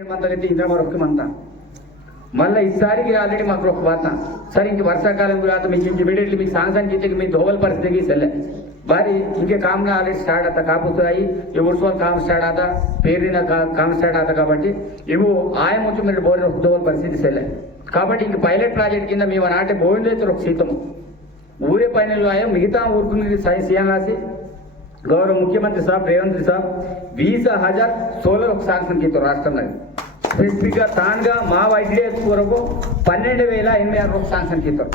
మంతకైతే ఇంద్ర మరొక్క మంత మళ్ళీ ఈసారికి ఆల్రెడీ మాకు ఒక వార్త. సరే ఇంక వర్షాకాలం తర్వాత మీకు ఇంక ఇమీడియట్లీ మీకు సాంసన్ చేతికి మీ దోవల పరిస్థితికి సెల్లే భారీ ఇంకే కామన్ ఆల్రెడీ స్టార్ట్ అత కాపుతాయి ఈ ఉత్సవాలు కామ స్టార్ట్ అత పేరిన కామ స్టార్ట్ అత కాబట్టి ఇవి ఆయన వచ్చి మీరు బోర్డు దోవల పరిస్థితి సెల్లే కాబట్టి ఇంక పైలట్ ప్రాజెక్ట్ కింద మేము నాటే బోయిన్ ఒక సీతము. ఊరే పైన మిగతా ఊరుకు సీఎం రాసి గౌరవ ముఖ్యమంత్రి సాబ్ రేవంత్ సాబ్ వీసా హజార్ సోలర్ ఒక శాంక్షన్ కింద రాష్ట్రంలో. స్పెసిఫిక్గా తానుగా మా వైద్యుల కొరకు పన్నెండు వేల ఎనిమిది ఆరు రూపాయలు శాంక్షన్ చేస్తారు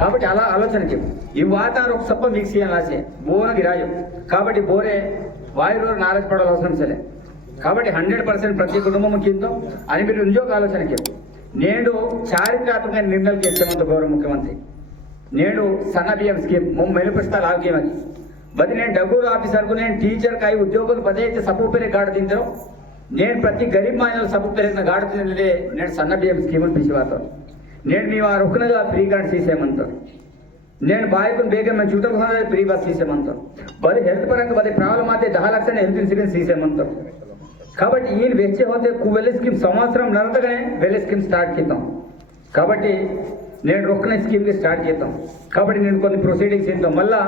కాబట్టి అలా ఆలోచన చెప్పు ఈ వాతావరణ ఒక సప్ప మీకు సీఎం రాసే బోన గిరాజు కాబట్టి బోరే వాయువు నాలెడ్జ్ పడాలి అవసరం సరే కాబట్టి హండ్రెడ్ పర్సెంట్ ప్రతి కుటుంబం కింద అని మీరు ఇంకొక ఆలోచన చెప్పు నేడు చారిత్రాత్మక నిర్ణయాలు చేసామంత గౌరవ ముఖ్యమంత్రి. నేడు సన్న బియ్యం స్కీమ్ మొమ్మ మెలుపిస్తా లాభ్యం అది. బది నేను డబ్బులు ఆఫీసర్కు నేను టీచర్ కాయి ఉద్యోగులు పదే అయితే సబ్బు పేరే గాడు తింటాం నేను ప్రతి గరీబ్ మానవులు సబ్బు పేరు గాడు తింటే నేను సన్న బియ్యం స్కీమ్ అని పిలిచిపోతాను నేను మీ వారు రుక్కునగా ఫ్రీ కార్డ్ తీసేయమంటాను నేను బాయకుని బేగం మేము చుట్టూ ఫ్రీ బస్ తీసేయమంటాం బది హెల్త్ పరంగా బది ప్రాబ్లం అయితే దహ లక్షల హెల్త్ ఇన్సూరెన్స్ తీసేయమంటాం కాబట్టి ఈయన వెచ్చే పోతే వెల్ స్కీమ్ సంవత్సరం నడతగానే వెల్ స్కీమ్ స్టార్ట్ చేద్దాం కాబట్టి నేను రొక్కన స్కీమ్కి స్టార్ట్ చేద్దాం. కాబట్టి నేను కొన్ని ప్రొసీడింగ్స్ ఇద్దాం మళ్ళా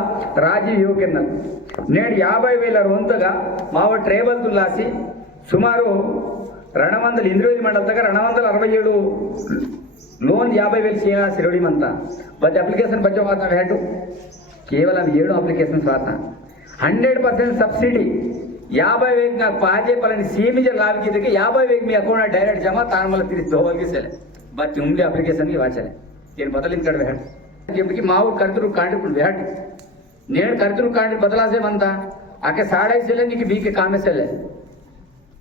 రాజీవ్ యువకింద నేను యాభై వేల రొంతగా మావ ట్రేబల్ తుల్లాసి సుమారు రెండు వందల ఇంద్రవేది మండల దగ్గర రెండు వందల అరవై ఏడు లోన్ యాభై వేలు చేయాల్సి రెడీమంతా బట్ అప్లికేషన్ బడ్జెట్ వాతాను హ్యాడ్ కేవలం ఏడు అప్లికేషన్స్ వాతా హండ్రెడ్ పర్సెంట్ సబ్సిడీ. యాభై వేలు నాకు పాజే పలని సీమిజర్ లాభికి యాభై వేలు మీ అకౌంట్ డైరెక్ట్ జమా తాను మళ్ళీ తిరిగి దోవల్కి సెలే బట్ ఉండే అప్లికేషన్కి వాచలే నేను బదలింది కడ వేహాడు చెప్పి మా ఊరు కడుతురు కాండి వేహాడు నేను కడుతురు కాండి బదలాసేమంత అక్కడ సాడైసెలే నీకు బీకే కామేసెలే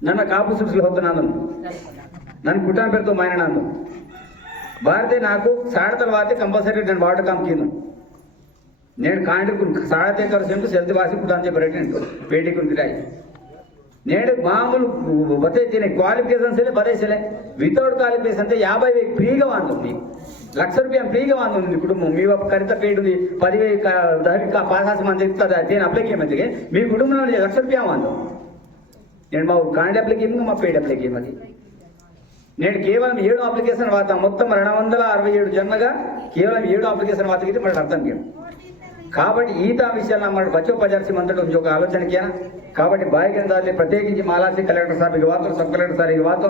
ನನ್ನ ಕಾಪು ಸುಡಿಸಲು ಹೋದ ನಾನು ನನ್ನ ಕುಟುಂಬ పేరుతో మైన ನಾನು భారతే నాకు సాడ తర్వాత కంపల్సరీ నేను వాటర్ కంపెనీ నేను కాండి సాడతే కరసేపు సెల్ది వాసి కుటాంతే పర్యటన పేటికి ఉందిరాయి నేను మామూలు వచ్చే తినే క్వాలిఫికేషన్స్ బరేసలే వితౌట్ క్వాలిఫికేషన్ అంటే యాభై వేలు ఫ్రీగా వాడుతుంది. లక్ష రూపాయలు ఫ్రీగా వాడుతుంది కుటుంబం. మీ కరిత పేడు పదివేలు దానికి పాసాసి మంది ఇస్తుంది దేని అప్లికేషన్ చేయమంది మీ కుటుంబంలో లక్ష రూపాయలు వాడు నేను మా కాండి అప్లికేషన్ మా పేడ్ అప్లికేషన్ అది నేను కేవలం ఏడు అప్లికేషన్ వాతా మొత్తం రెండు వందల అరవై ఏడు జన్మగా కేవలం ఏడు అప్లికేషన్ వాతకి మనకు అర్థం కాదు. కాబట్టి ఈత విషయాల్లో మన బచ్చోపజార్సి మంతటి ఉంచి ఒక ఆలోచనకేనా కాబట్టి బాయకేంద్రాన్ని ప్రత్యేకించి మాలాసి కలెక్టర్ సార్ వాతో సబ్ కలెక్టర్ సార్ వాతో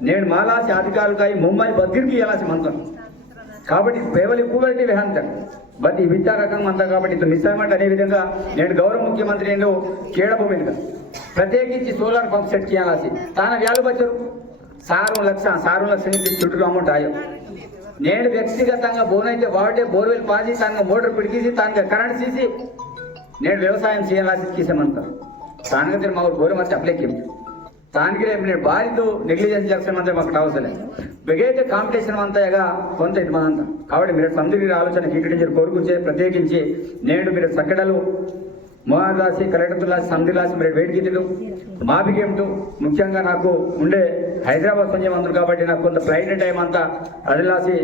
నేను మాలాసి అధికారులకాయి ముంబై బద్గిరికి వెళ్ళాల్సి మంతం కాబట్టి కేవలం ఈక్వాలిటీ వేహంటారు బట్ ఈ విద్యా రకం అంతా కాబట్టి మిస్ మిస్సైమెంట్ అనే విధంగా నేను గౌరవ ముఖ్యమంత్రి నేను కేడభూమిగా ప్రత్యేకించి సోలార్ పంప్ సెట్ చేయాలి తాను వ్యాలు వచ్చారు సారు లక్ష సారు లక్ష నుంచి చుట్టూ అమౌంట్ ఆయో నేను వ్యక్తిగతంగా బోర్ అయితే వాడే బోర్వెల్ పాసి తనగా మోటార్ పిడికిసి తనకు కరెంట్ తీసి నేను వ్యవసాయం చేయాలని తీసేమంటారు తానగా మా బోర్ మధ్య అప్లై తానికి రేపు నేను భార్యతో నెగ్లిజెన్స్ చేస్తామంటే మాకు అవసరం లేదు. బిగైతే కాంపిటీషన్ అంతగా కొంత ఇది మనంతా కాబట్టి మీరు సందరి ఆలోచన కీకటించారు కోరుకుంచే ప్రత్యేకించి నేడు మీరు సక్కడలు మోహన్దాసి కలెక్టర్ రాసి సంధిలాసి మరి మీరు వేడి గీతలు ముఖ్యంగా నాకు ఉండే హైదరాబాద్ సంజయం అందరు కాబట్టి నాకు కొంత ఫ్లైట్ టైం అంతా అదిలాసి